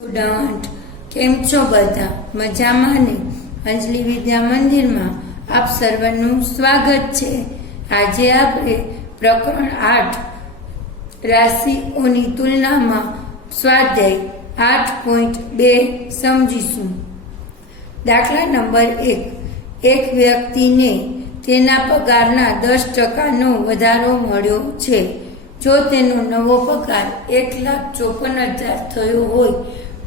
Student કેમ છો બધા મજામાં ને? અંજલિ વિદ્યા મંદિરમાં આપ સર્વનું સ્વાગત છે. આજે આપણે પ્રકરણ 8 રાશિઓની તુલનામાં સ્વાધ્યાય 8.2 સમજીશું. દાખલા નંબર 1. એક વ્યક્તિને તેના પગારના 10%નો વધારો મળ્યો છે. જો તેનો નવો પગાર 1,54,000 થયો હોય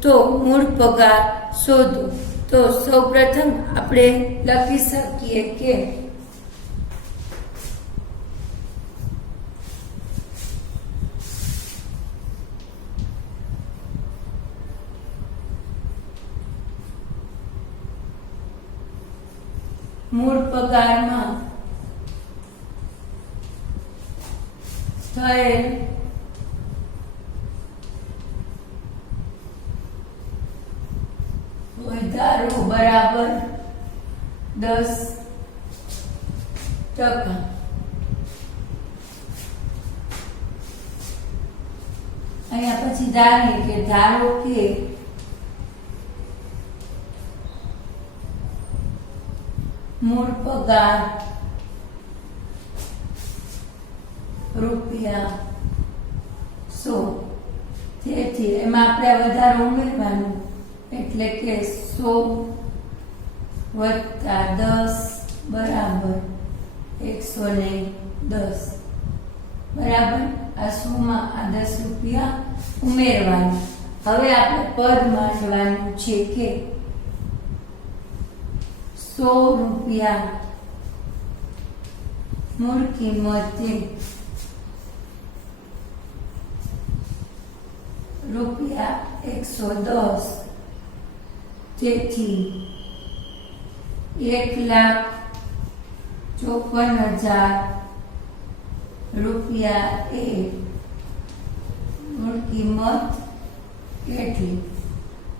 તો મૂળ પગાર શોધો. તો સૌપ્રથમ આપણે લખી શકીએ કે મૂળ પગારમાં થયેલ વધારો બરાબર 10%. અહીંયા પછી ધારો કે મૂળ પગાર ₹100. તેથી એમાં આપણે વધારો ઉમેરવાનું, એટલે કે 100 + 10 બરાબર 110. બરાબર. આ 100 માં આ ₹10 ઉમેરવાનું. હવે આપણે પદ માંડવાનું છે કે ₹100 મૂળ કિંમતે ₹110. તેથી 1,54,000 એ મૂળ કિંમત કેટલી?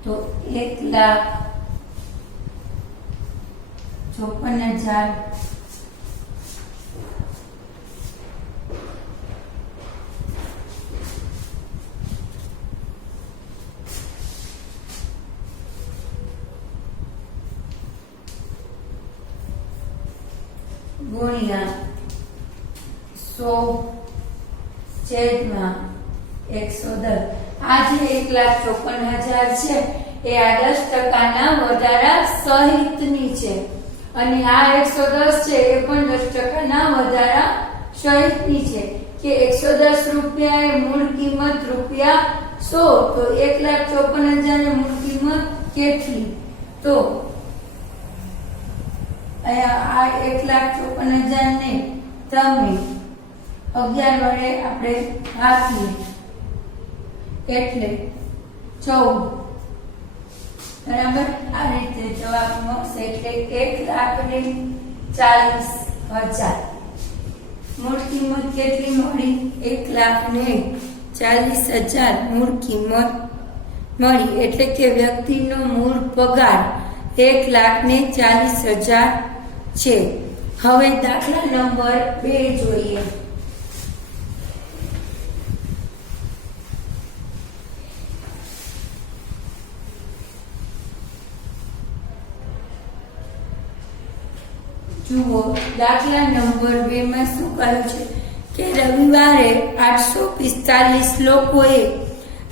તો 1,54,000 ગુણ્યા 100/110. આ જે 1,54,000 છે એ આ 10%ના વધારા સહિતની છે, અને આ 110 છે એ પણ 10%ના વધારા સહિતની છે. કે ₹110 એ મૂળ કિંમત ₹100, તો 1,54,000 ની મૂળ કિંમત કેટલી? તો આ 1,54,000 ને તમે 11 વડે આપણે ભાગીએ એટલે 14. બરાબર. આ રીતે જવાબ મળશે. એટલે 1,40,000 મૂળ કિંમત કેટલી મળી? 1,40,000 મૂળ કિંમત મળી. એટલે કે વ્યક્તિનો મૂળ પગાર 1,40,000 છે. હવે દાખલા નંબર 2 જોઈએ. જુઓ, દાખલા નંબર 2 માં શું કહ્યું છે કે રવિવારે 845 લોકોએ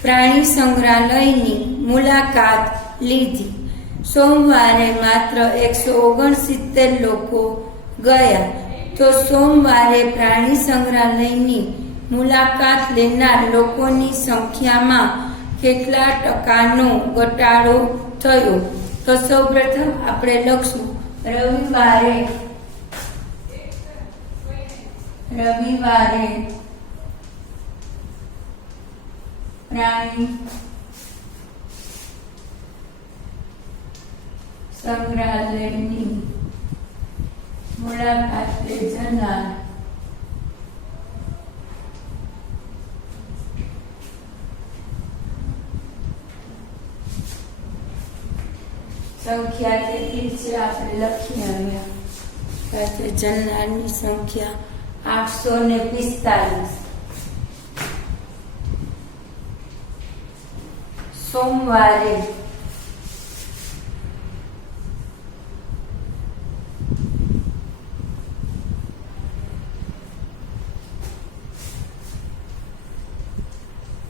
પ્રાણી સંગ્રહાલયની મુલાકાત લીધી. સોમવારે માત્ર 169 લોકો ગયા. તો સોમવારે પ્રાણી સંગ્રહાલયની મુલાકાત લેનાર લોકોની સંખ્યામાં કેટલા ટકાનો ઘટાડો થયો? તો સૌપ્રથમ આપણે લખશું રવિવારે પ્રાણી સંગ્રહાલયની મુલાકાત લેનાર સંખ્યા કેટલી છે આપણે લખીએ. અહીંયા જનારની સંખ્યા 845. સોમવારે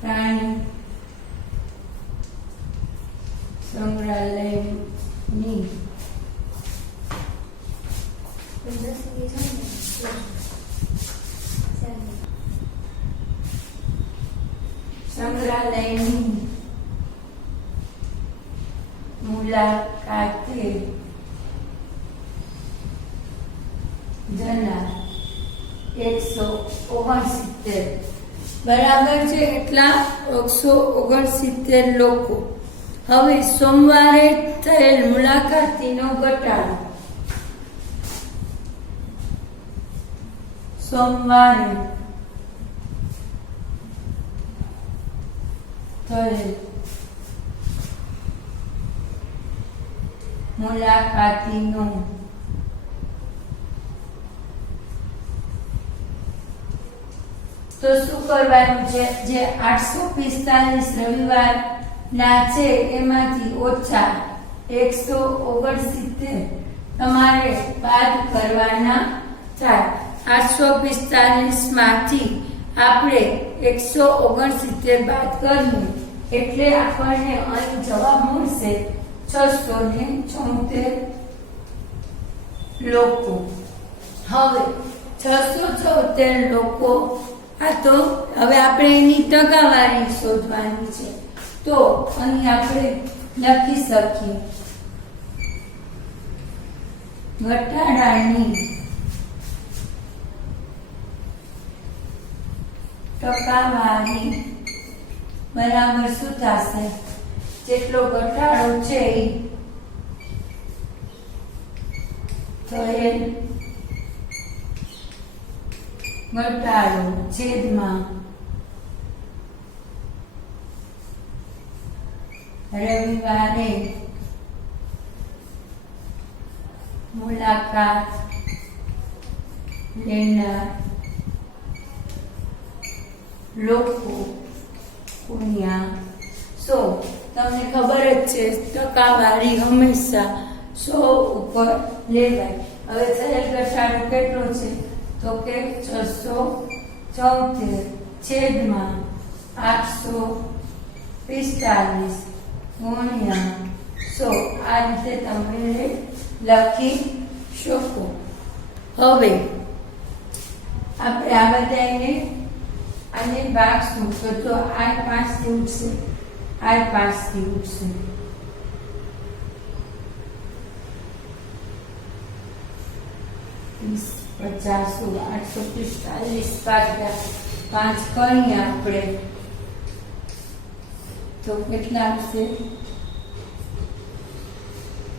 પ્રાણી સંગ્રહાલયની મુલાકાતે જનાર 169 બરાબર છે. એટલા 169 લોકો. હવે સોમવારે થયેલ મુલાકાતીનો ઘટાડો. સોમવારે થયેલ મુલાકાતીનો તો શું કરવાનું છે? જે 845 રવિવાર ના છે એમાંથી ઓછા 169 તમારે બાદ કરવાના થાય. 845 માંથી આપણે 169 બાદ કરીએ એટલે આપણને અહીં જવાબ મળશે 674 લોકો. હવે 674 લોકો આ તો હવે આપણે એની ટકાવારી શોધવાની છે. તો અહીં આપણે લખી શકીએ ઘટાડાની ટકાવારી બરાબર શું થશે? જેટલો ઘટાડો છે થયેલ ઘટાડો છેદમાં રવિવારે મુલાકાત લેનાર લોકો ગુણ્યા 100. તમને ખબર જ છે ટકાવારી હંમેશા 100 ઉપર લેવાય. હવે થયેલ ઘટાડો કેટલો છે? તો કે 674 છેદમાં 845 ગુણ્યા 100. આ રીતે તમે લખી શકો. હવે આપણે આ બધાને આને ભાગશું તો આ 5 થી ઉઠશે, આ 5 થી ઉઠશે. પચાસ 845 ભાગ્યા 5 કરીએ આપણે તો કેટલા આવશે?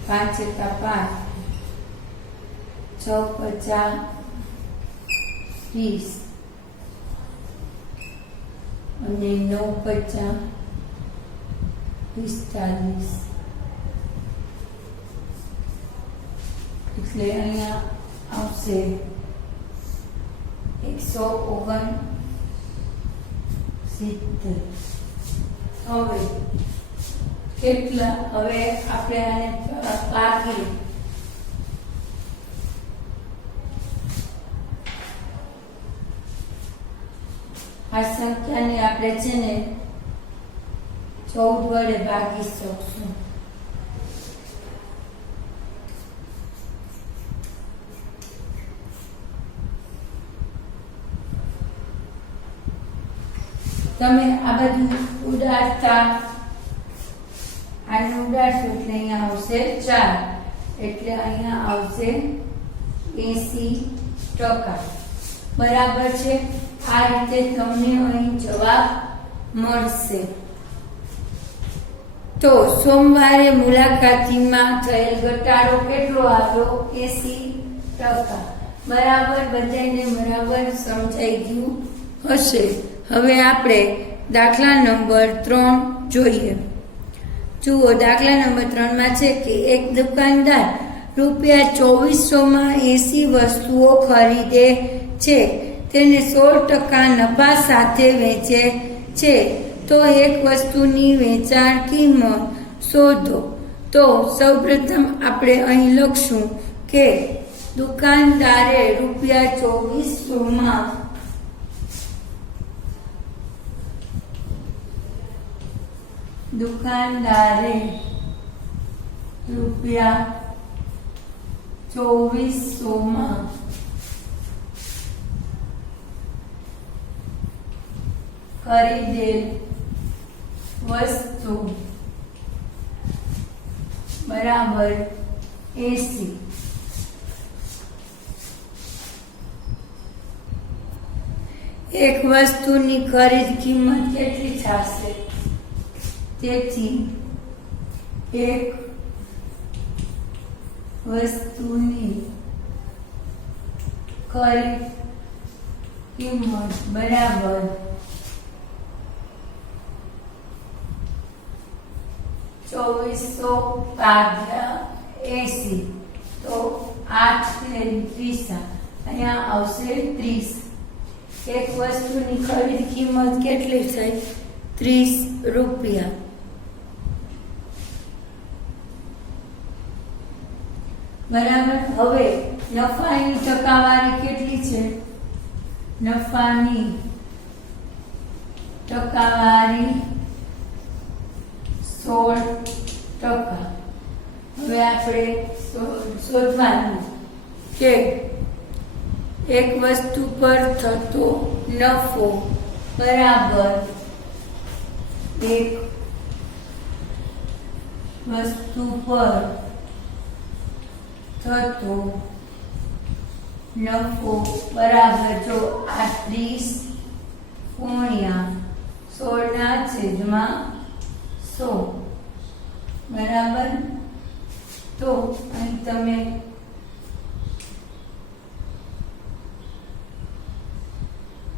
5 એકા 5 6 50 30 અને 9 50 45 એટલે અહીંયા આવશે 169. હવે કેટલા? હવે આપણે આને ભાગીએ. આ સંખ્યાને આપણે છે ને 14 વડે ભાગી શકશું. તમે આ બધું ઉડાડતા આને ઉડાડશો એટલે અહીંયા આવશે 4 એટલે અહીંયા આવશે 80%. બરાબર છે. આ રીતે તમને અહીં જવાબ મળશે. તો સોમવારે મુલાકાતીમાં થયેલ ઘટાડો કેટલો આવ્યો? 80%. બરાબર. બધાને બરાબર સમજાઈ ગયું હશે. હવે આપણે દાખલા નંબર 3 જોઈએ. જુઓ, દાખલા નંબર 3 માં છે કે એક દુકાનદાર રૂપિયા 2400 80 વસ્તુઓ ખરીદે છે, તેને 16% નફા સાથે વેચે છે. તો એક વસ્તુની વેચાણ કિંમત શોધો. તો સૌપ્રથમ આપણે અહીં લખશું કે દુકાનદારે ₹2400 દુકાનદારે ₹2400 ખરીદેલ વસ્તુ બરાબર 80. એક વસ્તુની ખરીદ કિંમત કેટલી થશે? તેથી એક વસ્તુની ખરીદ કિંમત બરાબર 2400 ભાગ્યા 80. તો 8 ને 30 અહીંયા આવશે 30. એક વસ્તુની ખરીદ કિંમત કેટલી થઈ? ₹30. બરાબર. હવે નફાની ટકાવારી કેટલી છે? નફાની ટકાવારી 16%. હવે આપણે શોધવાનું કે એક વસ્તુ પર થતો નફો બરાબર એક વસ્તુ પર થતો નફો બરાબર જો આ 30 ગુણ્યા 16/100 બરાબર. તો અહીં તમે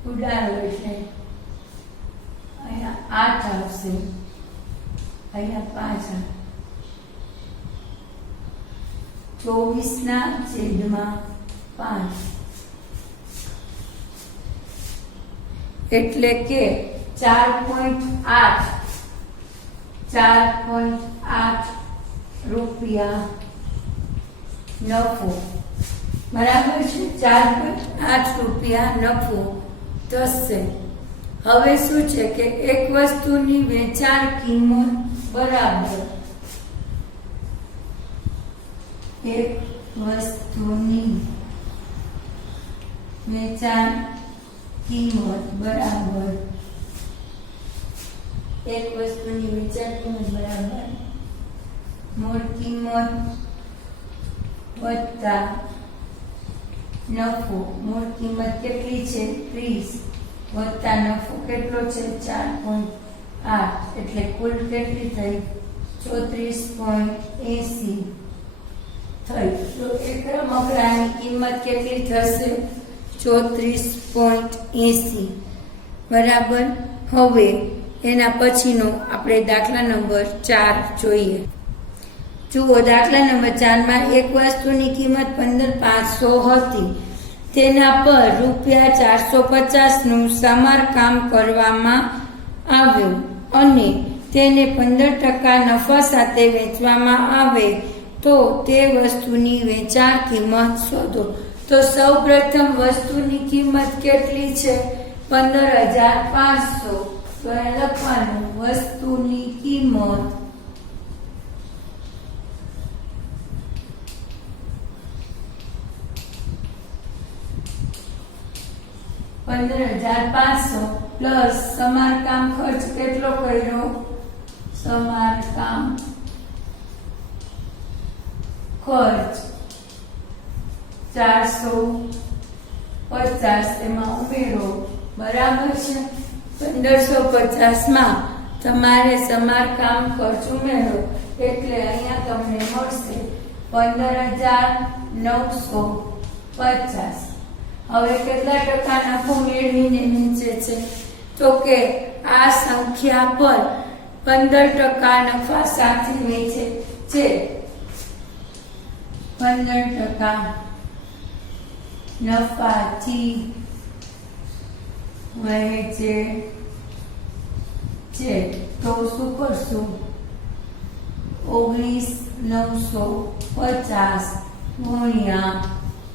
ઉડાડો એટલે અહીંયા 8 આવશે, અહીંયા 5 24/5 એટલે કે 4.8 રૂપિયા નફો બરાબર છે. 4.8 રૂપિયા નફો થશે. હવે શું છે કે એક વસ્તુની વેચાણ કિંમત બરાબર એક વસ્તુની વેચાણ કિંમત બરાબર એક વસ્તુની વેચાણ કિંમત બરાબર મૂળ કિંમત વત્તા નફો. મૂળ કિંમત કેટલી છે? 30 વત્તા નફો કેટલો છે? 4.8 એટલે કુલ કેટલી થઈ? 34.80 થઈ. તો એક રમકડાની કિંમત કેટલી થશે? 34.80 બરાબર. હવે એના પછીનો આપણે દાખલા નંબર 4 જોઈએ. જુઓ, દાખલા નંબર 4માં એક વસ્તુની કિંમત 15,500 હતી. તેના પર ₹450નું સમારકામ કરવામાં આવ્યું અને તેને 15% નફા સાથે વેચવામાં આવે તો તે વસ્તુની વેચાણ કિંમત શોધો. તો સૌપ્રથમ વસ્તુની કિંમત કેટલી છે? 15,500. તો એ લખવાનું વસ્તુની કિંમત 15,500 પ્લસ સમારકામ ખર્ચ કેટલો કર્યો? સમારકામ ખર્ચ 450 એમાં ઉમેરો બરાબર છે. 1550 તમારે સમારકામ ખર્ચ ઉમેરો એટલે અહીંયા તમને મળશે 15,950. હવે કેટલા ટકા નફો મેળવીને નીચે છે? તો કે આ સંખ્યા પર 15% નફા સાથે વેચે છે. 15% નફાથી વહેંચે છે તો શું કરશું? 19,950 ગુણ્યા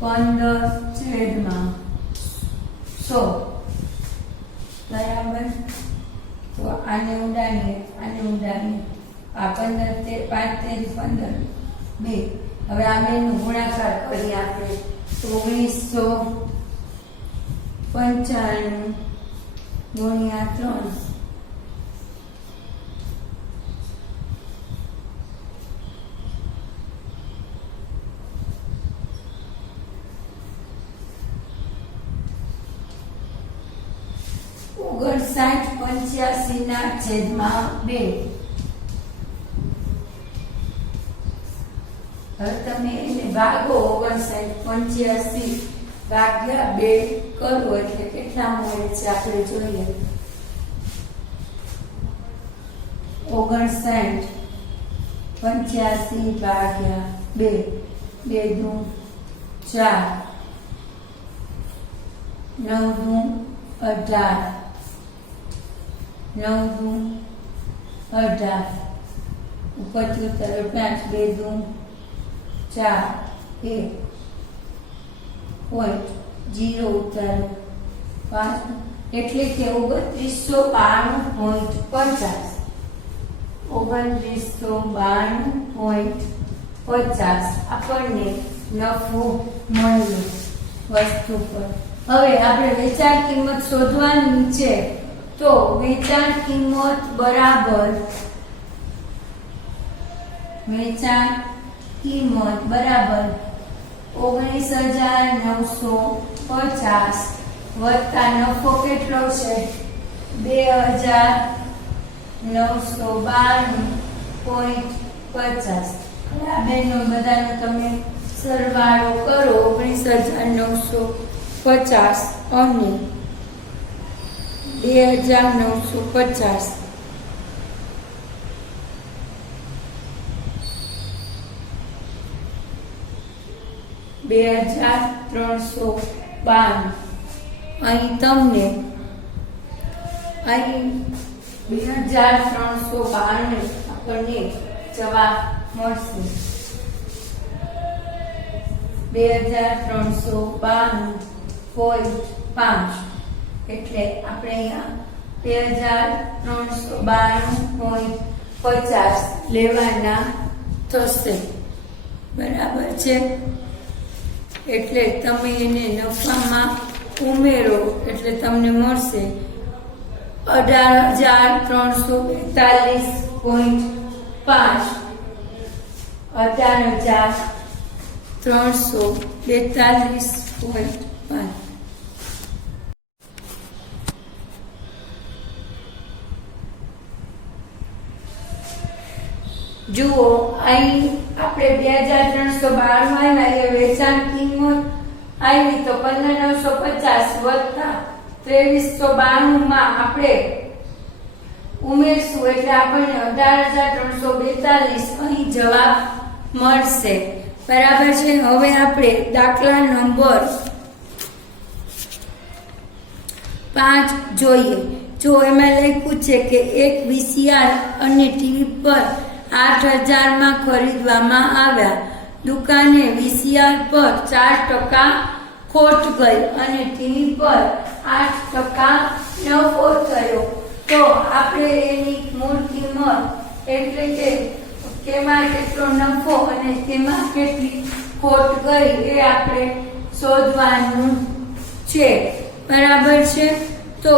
15/100 બરાબર. તો આને ઉડાડીએ આ 15 5 તેરી 15 2. હવે આ બેનો ગુણાકાર કરીએ આપણે. 1995 ગુણ્યા 3 59,85/2. હવે તમે એને ભાગો 59,85/2 કરો એટલે કેટલા મળે છે આપણે જોઈએ. 59,85/2 2 દુ 4 9 દુ 18 9 દુ 18 ઉપરથી ઉતારો 5 2 દુ 4 1 પોઈન્ટ 0 ઉતારો 5 એટલે કે 2992.50 2992.50 આપણને નફો મળ્યો વસ્તુ પર. હવે આપણે વેચાણ કિંમત શોધવાની છે તો વેચાણ કિંમત બરાબર 19,950 વત્તા નફો કેટલો છે? 2,992.50. આ બેનો બધાનો તમે સરવાળો કરો. 19,950 અને 2,950 2,392. અહીં તમને 2,392 આપણને જવાબ મળશે. 2,392.5 એટલે આપણે અહીંયા 2,392.50 લેવાના થશે. બરાબર છે. એટલે તમે એને નફામાં ઉમેરો એટલે તમને મળશે 18,342.5 18,342.5. જુઓ અહીં આપણે 2,392 એ વેચાણ કિંમત આવી તો 15,950 વત્તા 2,392 માં આપણે ઉમેરશું એટલે આપણને 18,342 અહીં જવાબ મળશે. બરાબર છે. હવે આપણે દાખલા નંબર 5 જોઈએ. જો એમાં લખ્યું છે કે એક VCR અને ટીવી પર 8,000 માં ખરીદવામાં આવ્યા. દુકાને VCR પર 4% ખોટ ગઈ અને ટીવી પર 8% નફો થયો. તો આપણે એની મૂળ કિંમત એટલે કે તેમાં કેટલો નફો અને તેમાં કેટલી ખોટ ગઈ એ આપણે શોધવાનું છે. બરાબર છે. તો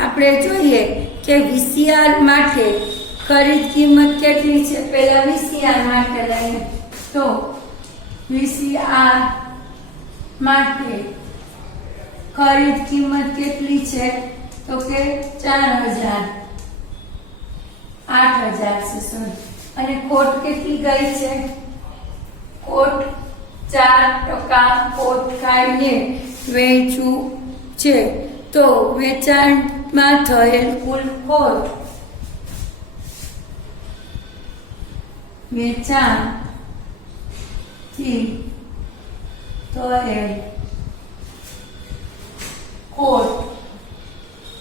આપણે જોઈએ કે VCR માટે ખરીદ કિંમત કેટલી છે. પહેલા VCR માટે લઈએ તો VCR માટે ખરીદ કિંમત કેટલી છે તો કે 4,000 8,000 છે સોરી. અને ખોટ કેટલી ગઈ છે? ખોટ 4% ખોટ ખાઈને વેચવું છે. તો વેચાણમાં થયેલ કુલ ખોટ વેચાણથી થયેલ ખોટ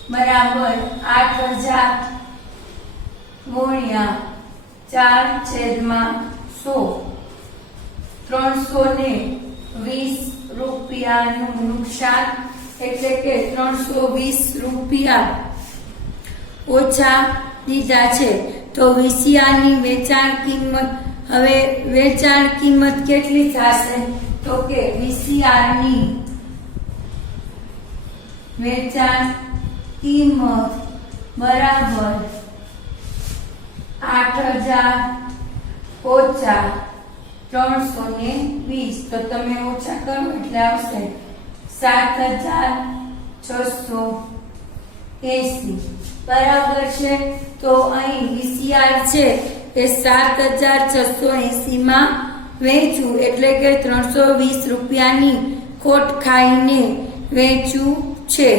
બરાબર 8000 ગુણ્યા 4/100 320 રૂપિયાનું નુકસાન એટલે કે 320 રૂપિયા ઓછા દીધા છે. તો વીસીઆરની વેચાણ કિંમત, હવે વેચાણ કિંમત કેટલી થશે? તો કે વીસીઆરની વેચાણ કિંમત બરાબર 8000 ઓછા 320. તો તમે ઓછા કરો એટલે આવશે 7680 બરાબર છે. તો અહીં વીસીઆર છે એ 7680 માં વેચવું એટલે કે 320 રૂપિયાની ખોટ ખાઈને વેચવું છે.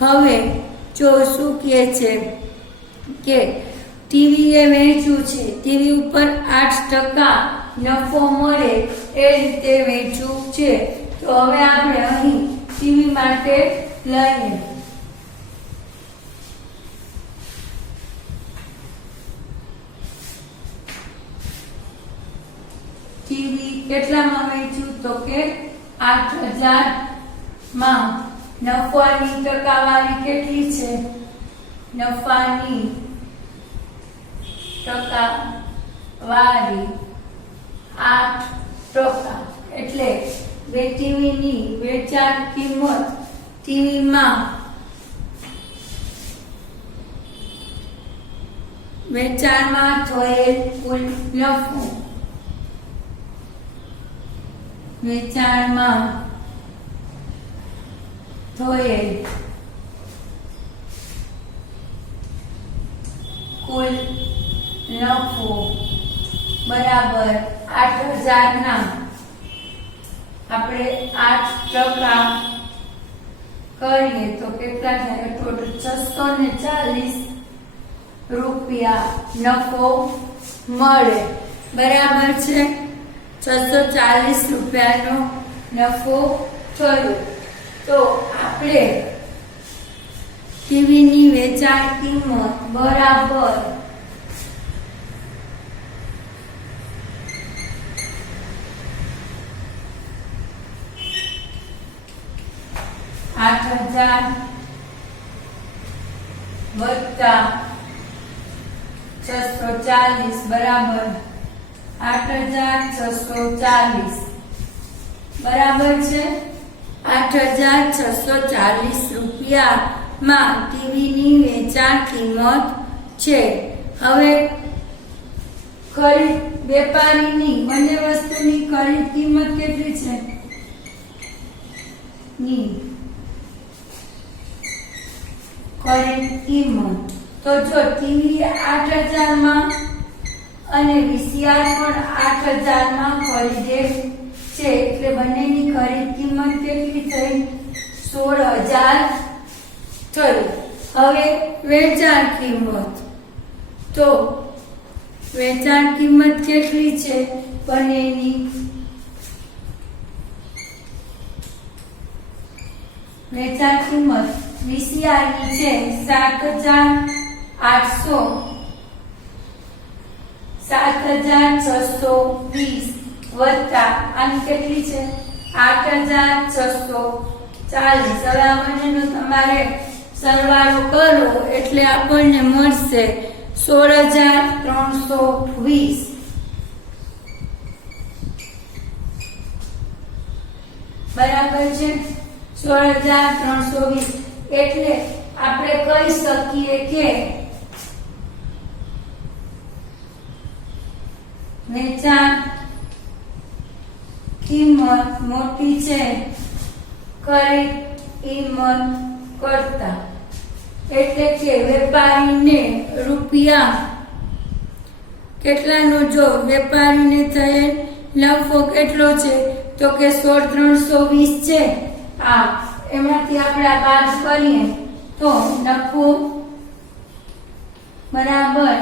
હવે જો શું કહે છે કે ટીવી એ વેચવું છે, ટીવી ઉપર 8% નફો મળે એ રીતે વેચવું છે. તો હવે આપણે અહીં ટીવી માટે લઈએ. ટીવી કેટલામાં વેચ્યું? તો કે 8000 માં. નફાની ટકાવારી કેટલી છે? નફાની ટકાવારી 8%. એટલે બે ટીવીની વેચાણ કિંમત, ટીવીમાં વેચાણમાં થયેલ કુલ નફો, વેચાણમાં થયેલ કુલ નફો બરાબર 8000 ના આપણે 8% કરીએ તો કેટલા થાય? ટોટલ 640 રૂપિયા નફો મળે. બરાબર છે. 640 રૂપિયાનો નફો થયો. તો આપણે ટીવીની વેચાણ કિંમત બરાબર 8000 વત્તા 640 બરાબર 8640 બરાબર છે. 8640 રૂપિયામાં ટીવીની વેચાણ કિંમત છે. હવે ખરીદ વેપારીની બંને વસ્તુની ખરીદ કિંમત કેટલી છે? ની ખરીદ કિંમત. તો જો ટીવી 8000 માં અને વીસીઆર પણ 8000 માં ખરીદે છે એટલે બંનેની ખરીદ કિંમત કેટલી થઈ? 16000 થઈ. હવે વેચાણ કિંમત. તો વેચાણ કિંમત કેટલી છે બંનેની? વેચાણ કિંમત વીસીઆર ની છે 7620 વત્તા આની કેટલી છે? 8640. હવે આ બંનેનો તમારે સરવાળો કરો એટલે આપણને મળશે 16320. બરાબર છે. 16320 એટલે આપણે કહી શકીએ કે વેચાણ કિંમત મોટી છે ખરીદ કિંમત કરતા. એટલે કે વેપારીને રૂપિયા કેટલાનો, જો વેપારીને થયેલ નફો કેટલો છે? તો કે 16320 છે. એમાંથી આપણે બાદ કરીએ તો નફો બરાબર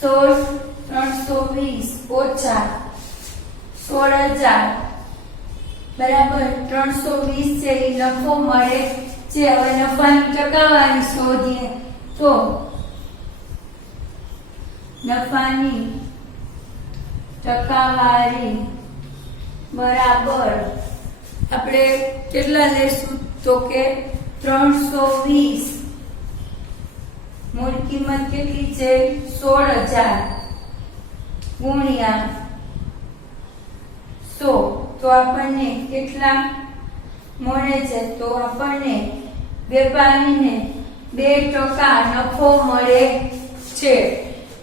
16320 ઓછા 16000 બરાબર 320 છે એ નફો મળે છે. હવે નફાની ટકાવારી શોધીએ તો નફાની ટકાવારી બરાબર આપણે કેટલા લેશું તો કે 320. મૂળ કિંમત કેટલી છે 16,000 ગુણ્યા 100 તો આપણને કેટલા મળે છે? તો આપણને વેપારીને 2% નફો મળે છે.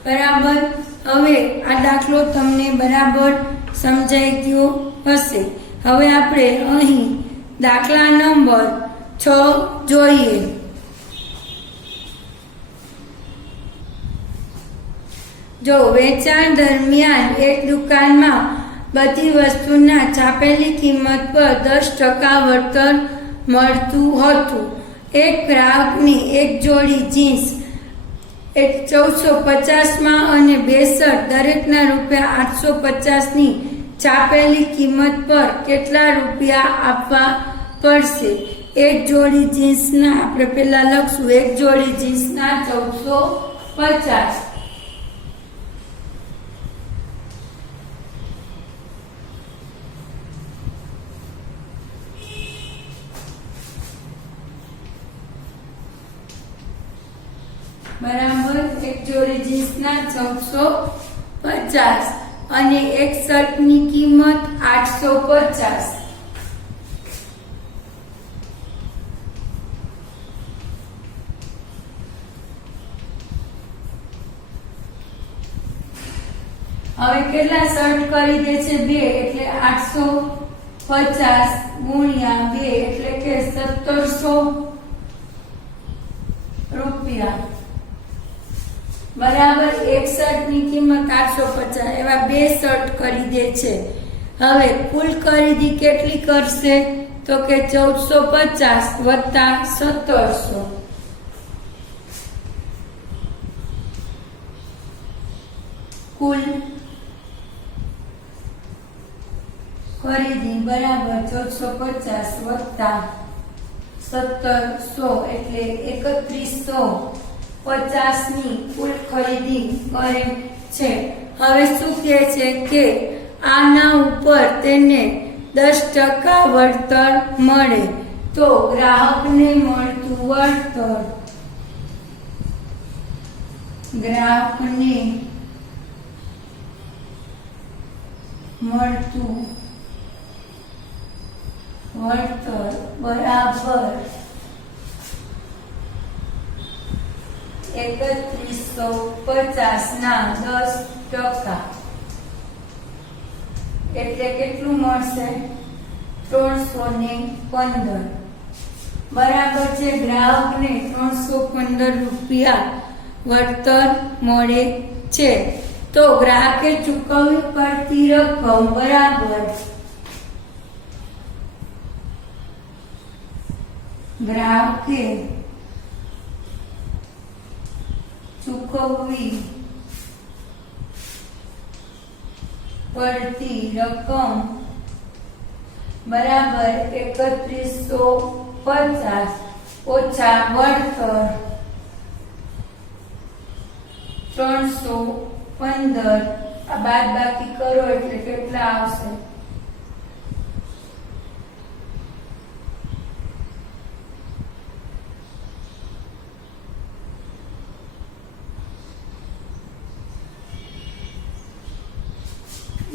બરાબર. હવે આ દાખલો તમને બરાબર સમજાઈ ગયો હશે. હવે આપણે અહીં દાખલા નંબર 6 જોઈએ. જો વેચાણ દરમિયાન એક દુકાનમાં બધી વસ્તુના છાપેલી કિંમત પર 10% વળતર મળતું હતું. એક ગ્રાહકની એક જોડી જીન્સ 1450 અને 2 શર્ટ દરેકના ₹850ની છાપેલી કિંમત પર કેટલા રૂપિયા આપવા પડશે? એક જોડી જીન્સના આપણે પહેલા લખશું. એક જોડી જીન્સના 1450. બરાબર. એક જોડી જીન્સના 1450 અને એક શર્ટની કિંમત 850. હવે કેટલા શર્ટ ખરીદે છે? 2 એટલે 850 ગુણ્યા 2 એટલે કે 1700 રૂપિયા. બરાબર. એક શર્ટની કિંમત 850, એવા 2 શર્ટ ખરીદે છે. હવે કુલ ખરીદી કેટલી કરશે? તો કે 1450 વત્તા 1700. કુલ ખરીદી બરાબર 1450 વત્તા 1700 એટલે 3150 ની કુલ ખરીદી કરે છે. હવે શું કહે છે કે આના ઉપર તેને 10% વળતર મળે. તો ગ્રાહકને મળતું વળતર, ગ્રાહકને મળતું વળતર બરાબર 3150 ના 10%. એટલે કેટલું મળશે? 315. બરાબર છે. ગ્રાહકને 315 રૂપિયા વળતર મળે છે. તો ગ્રાહકે ચૂકવવી પડતી રકમ બરાબર ગ્રાહકે ચૂકવવી પડતી રકમ બરાબર 3150 ઓછા વળતર 315. આ બાદબાકી કરો એટલે કેટલા આવશે?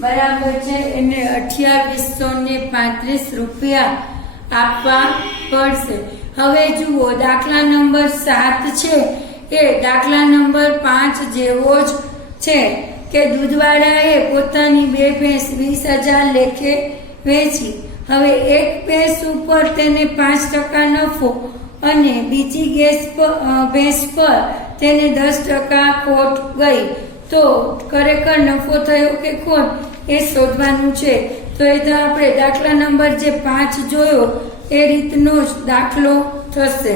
બરાબર છે. એને 2835 રૂપિયા આપવા પડશે. હવે જુઓ દાખલા નંબર 7 છે એ દાખલા નંબર 5 જેવો જ છે કે દૂધવાળાએ પોતાની 2 ભેંસ 20,000 લેખે વેચી. હવે એક ભેંસ ઉપર તેને 5% નફો અને બીજી ભેંસ પર તેને 10% ખોટ ગઈ. તો ખરેખર નફો થયો કે ખોટ એ શોધવાનું છે. તો એ તો આપણે દાખલા નંબર જે 5 જોયો એ રીતનો જ દાખલો થશે.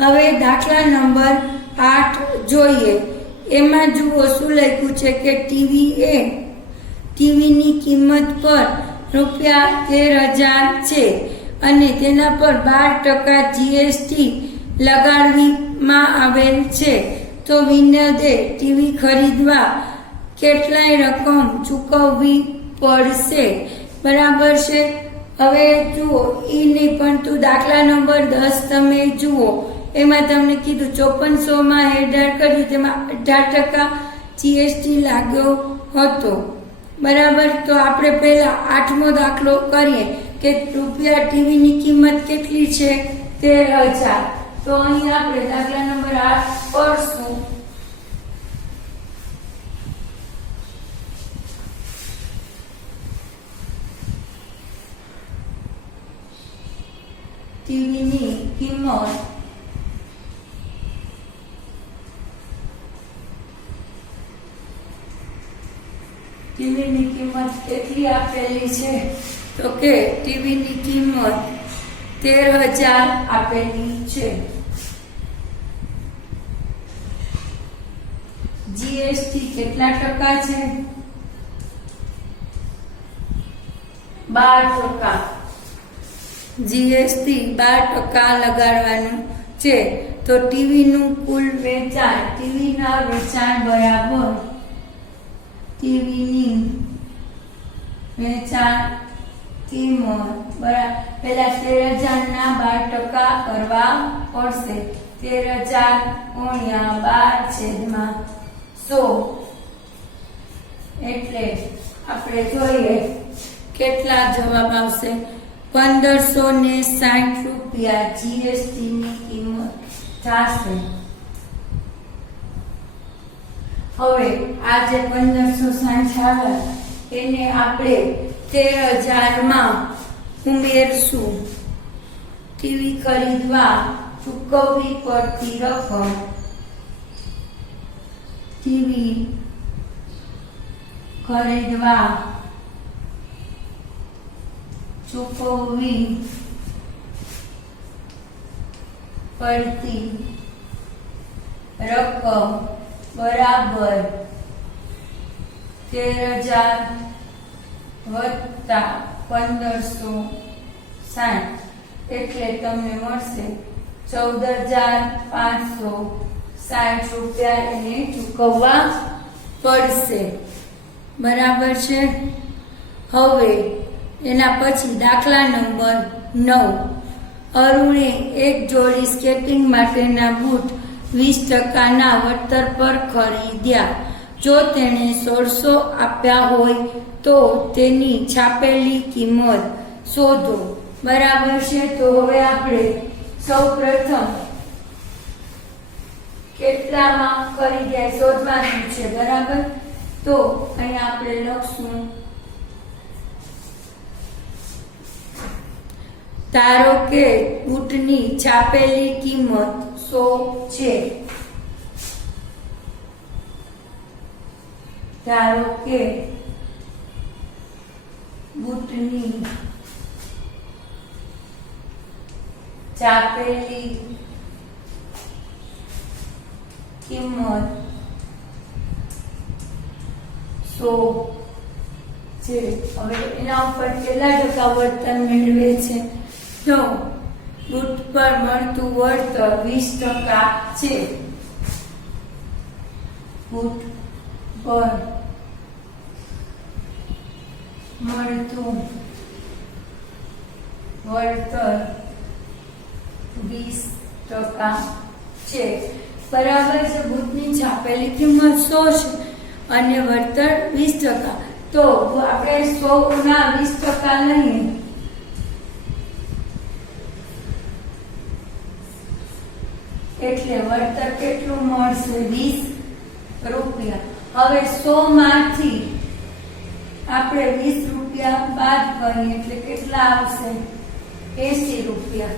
હવે દાખલા નંબર 8 જોઈએ. એમાં જુઓ શું લખ્યું છે કે ટીવીની કિંમત પર ₹13,000 છે અને તેના પર 12% જીએસટી લગાડવામાં આવેલ છે. તો વિનોદે ટીવી ખરીદવા કેટલાય રકમ ચૂકવવી પડશે. બરાબર છે. હવે જુઓ ઈ નહીં પણ તું દાખલા નંબર 10 તમે જુઓ, એમાં તમને કીધું 5400 હેડર કર્યું, તેમાં 18% જીએસટી લાગ્યો હતો. બરાબર. તો આપણે પહેલા 8મો દાખલો કરીએ કે રૂપિયા ટીવીની કિંમત કેટલી છે? 13,000. તો અહીં આપણે દાખલા નંબર 8 કરશું. ટીવીની કિંમત કેટલી આપેલી છે? તો કે ટીવીની કિંમત 13,000 આપેલી છે. જીએસટી કેટલા ટકા છે? 12%. જીએસટી 12% લગાડવાનું છે. તો ટીવીનું કુલ વેચાણ, ટીવીના વેચાણ બરાબર ટીવીની વેચાણ કિંમત બરાબર પેલા 13,000 ના 12% કરવા પડશે. 13,000 × 12/100 એટલે આપણે જોઈએ કેટલા જવાબ આવશે. 1,560 રૂપિયા જીએસટી ની કિંમત થશે. હવે આ જે 1,560 આવે એને આપણે 13,000 માં ઉમેરશું. ટીવી ખરીદવા ચૂકવવી પડતી રકમ, ટીવી ખરીદવા ચૂકવવી પડતી રકમ બરાબર 13,000 વત્તા 1,560 એટલે તમને મળશે 14,560 રૂપિયા એને ચૂકવવા પડશે. બરાબર છે. હવે એના પછી દાખલા નંબર 9. અરુણે એક જોડી સ્કેટિંગ માટેના બૂટ 20% વળતર પર ખરીદ્યા. જો તેણે 1,600 આપ્યા હોય તો તેની છાપેલી કિંમત શોધો. બરાબર છે. તો હવે આપણે સૌ પ્રથમ કેટલામાં ખરીદ્યા શોધવાનું છે. બરાબર. તો અહીંયા આપણે લખશું, ધારો કે બૂટની છાપેલી કિંમત 100 છે. ધારો કે બૂટની છાપેલી કિંમત 100 છે. હવે એના ઉપર કેટલા ટકા વળતર મેળવે છે? તો બૂટ પર મળતું વળતર 20% છે. બૂટ પર મળતું વળતર 20% છે. બરાબર છે. બૂટની છાપેલી કિંમત 100 છે અને વળતર 20%. તો આપણે 100 ના 20% લઈએ એટલે વળતર કેટલું મળશે? 20 રૂપિયા. હવે 100 માંથી આપણે 20 રૂપિયા બાદ કરીએ એટલે કેટલા આવશે? 80 રૂપિયા.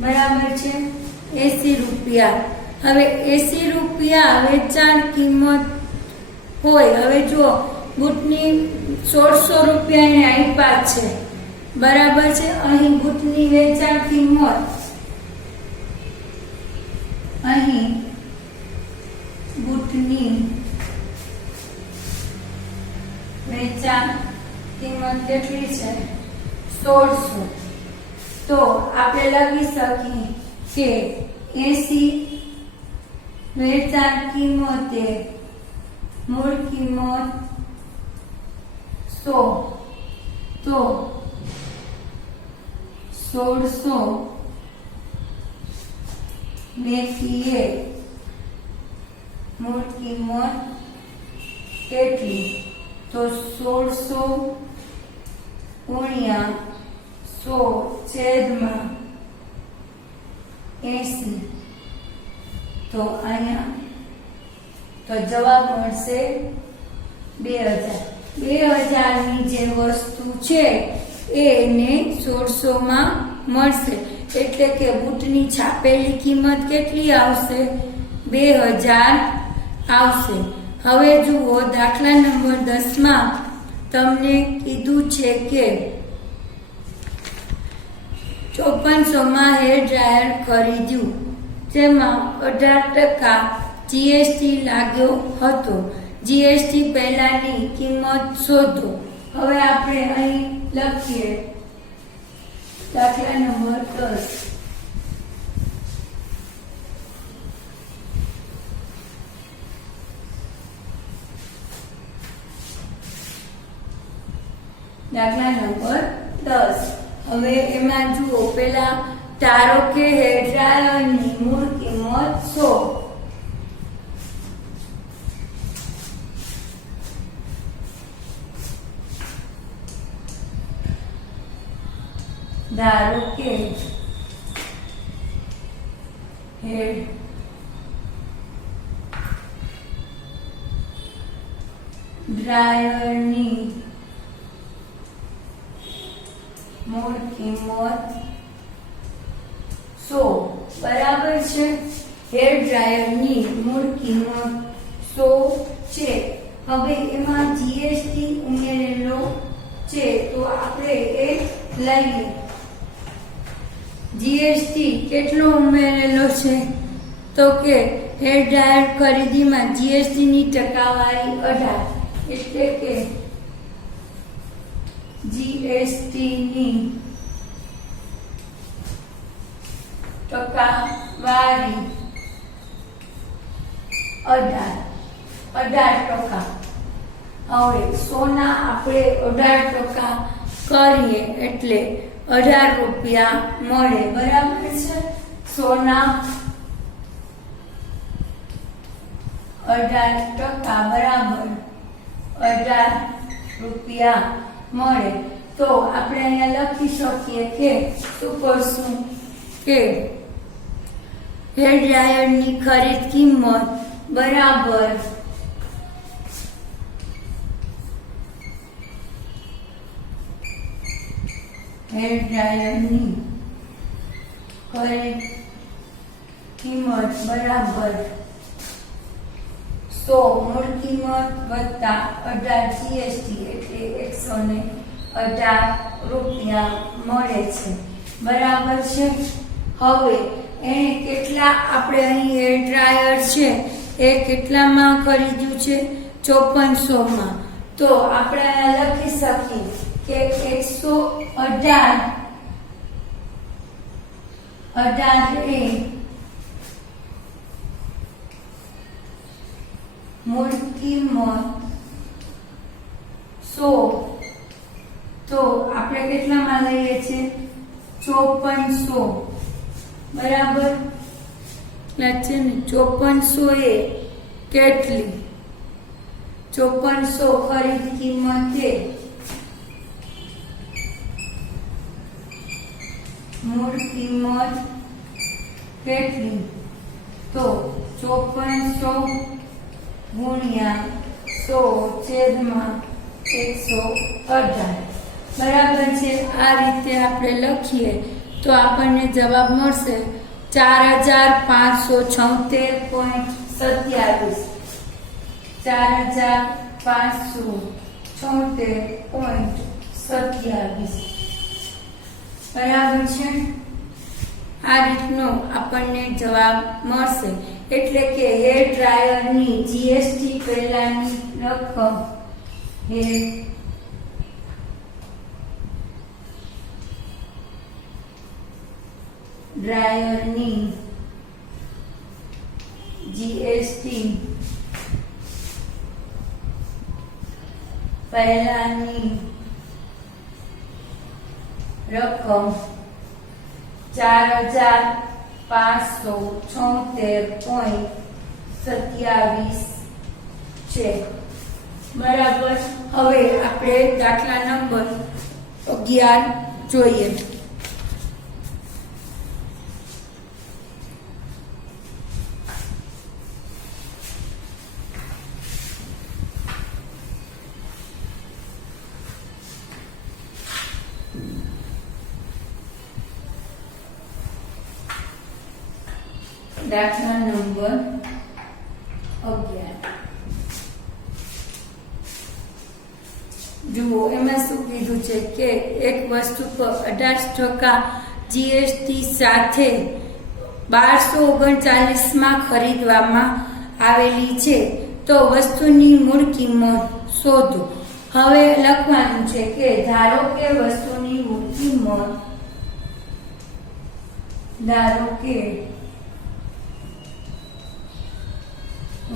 બરાબર છે. 80 રૂપિયા. હવે 80 રૂપિયા વેચાણ કિંમત હોય. હવે જો બૂટની 1,600 રૂપિયા એને આપ્યા છે. બરાબર છે. અહીં બૂટની વેચાણ કિંમત, અહીં બૂટની વેચાણ કિંમત કેટલી છે? 1,600. તો આપણે લખી શકીએ કે 80 વેચાણ કિંમતે મૂળ કિંમત 100 તો 1600 વેચીએ મૂળ કિંમત કેટલી? તો 1600 ગુણ્યા 100 છેદમાં 80 તો અહીંયા તો જવાબ મળશે 2000 ની જે વસ્તુ છે એને 1600 માં મળશે એટલે કે બૂટની છાપેલી કિંમત કેટલી આવશે? 2000 આવશે. હવે જુઓ દાખલા નંબર 10 માં તમને કીધું છે કે 5400 માં હેર ડ્રાયર ખરીદ્યું જેમાં 18% જીએસટી લાગ્યો હતો. જીએસટી પહેલાની કિંમત શોધો. હવે આપણે અહીં લખીએ દાખલા નંબર 10. દાખલા નંબર 10. હવે એમાં જુઓ પહેલા ધારો કે હેર ડ્રાયરની મૂળ કિંમત 100. ધારો કે હેર ડ્રાયરની મૂળ કિંમત 100 બરાબર છે. હેર ડ્રાયરની મૂળ કિંમત 100 છે. હવે એમાં જીએસટી ઉમેરેલો છે તો આપણે એ લઈએ. જીએસટી કેટલો ઉમેરેલો છે? તો કે હેર ડ્રાયર ખરીદીમાં જીએસટી ની ટકાવારી 18 એટલે કે જીએસટી ની ટકાવારી 18%. હવે 100 ના આપણે 18% કરીએ એટલે 18 રૂપિયા મળે બરાબર છે. 100 ના 18% બરાબર 18 રૂપિયા મળે. તો આપણે અહીંયા લખી શકીએ કે શું કરશું કે હેર ડ્રાયરની ખરીદ કિંમત બરાબર હેર ડ્રાયરની ખરીદ કિંમત બરાબર 100 મૂળ કિંમત વત્તા 18 જીએસટી એટલે 118 રૂપિયા મળે છે બરાબર છે. હવે એને કેટલા આપણે અહીં હેર ડ્રાયર છે એ કેટલામાં ખરીદ્યું છે? 5400 માં. તો આપણે અહીંયા લખી શકીએ કે 118 એ મૂળ કિંમત 100 તો આપણે કેટલામાં લઈએ છીએ? 5400 બરાબર છે ને. 5400 એ કેટલી? 5400 ખરીદ કિંમત એ મૂળ કિંમત કેટલી? તો 5400 ગુણ્યા 100 છેદમાં 118 બરાબર છે. આ રીતે આપણે લખીએ તો આપણને જવાબ મળશે 4576.27. 4576.27 બરાબર છે. આ રીતનો આપણને જવાબ મળશે. એટલે કે હેર ડ્રાયરની જીએસટી પહેલાની રકમ હેર ડ્રાયરની 100 રૂપિયા ડ્રાયરની જીએસટી પહેલાની રકમ 4576.27 છે. બરાબર. હવે આપણે દાખલા નંબર 11 જોઈએ. દાખલા નંબર 11 જુઓ. એમાં શું કીધું છે કે એક વસ્તુ પર 18% જીએસટી સાથે 1239 માં ખરીદવામાં આવેલી છે તો વસ્તુની મૂળ કિંમત શોધો. હવે લખવાનું છે કે ધારો કે વસ્તુની મૂળ કિંમત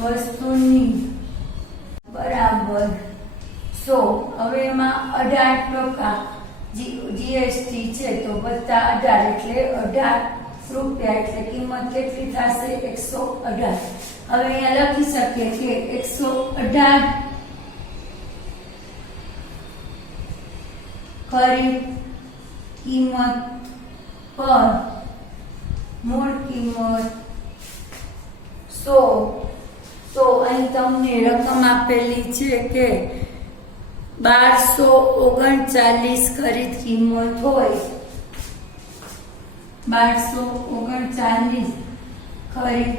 વસ્તુની બરાબર 100. હવે એમાં 18% જીએસટી છે તો વત્તા 18 એટલે 18 રૂપિયા એટલે કિંમત કેટલી થશે 118. હવે અહીંયા લખી શકીએ કે 118 ખરીદ કિંમત પર મૂળ કિંમત 100. તો અહીં તમને રકમ આપેલી છે કે 1239 ખરીદ કિંમત હોય. 1239 ખરીદ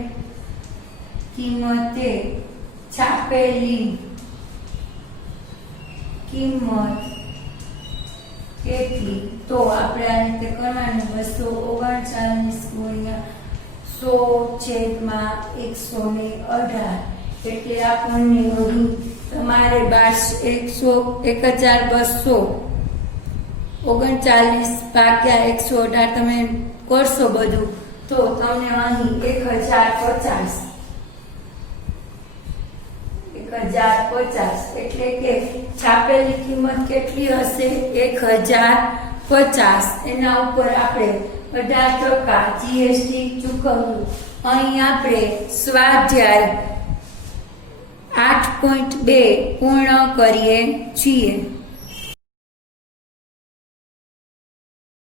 કિંમતે છાપેલી કિંમત કેટલી? તો આપણે આ રીતે કરવાનું. 239 ગુણ્યા 100/118 એટલે આપણને અહીં તમારે 1239 ભાગ્યા 118 તમે કરશો બધું તો તમને અહીં 1050 એટલે કે છાપેલી કિંમત કેટલી હશે 1050. એના ઉપર આપણે 18% જીએસટી ચૂકવ્યું. અહીં આપણે સ્વાધ્યાય 8.2 પૂર્ણ કરીએ છીએ.